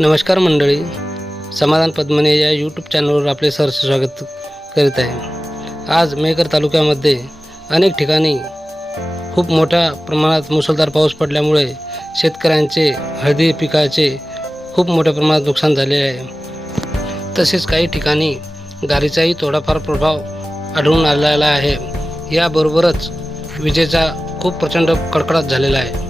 नमस्कार मंडळी, समाधान पद्मने या यूट्यूब चॅनलवर आपले सहर्ष स्वागत करीत आहे। आज मेहकर तालुक्यामध्ये अनेक ठिकाणी खूप मोठ्या प्रमाणात मुसळधार पाऊस पडल्यामुळे शेतकऱ्यांचे हळदी पिकाचे खूप मोठ्या प्रमाणात नुकसान झाले आहे। तसेच काही ठिकाणी गारीचाही थोडाफार प्रभाव आढळून आलेला आहे। याबरोबरच विजेचा खूप प्रचंड कडकडाट झालेला आहे।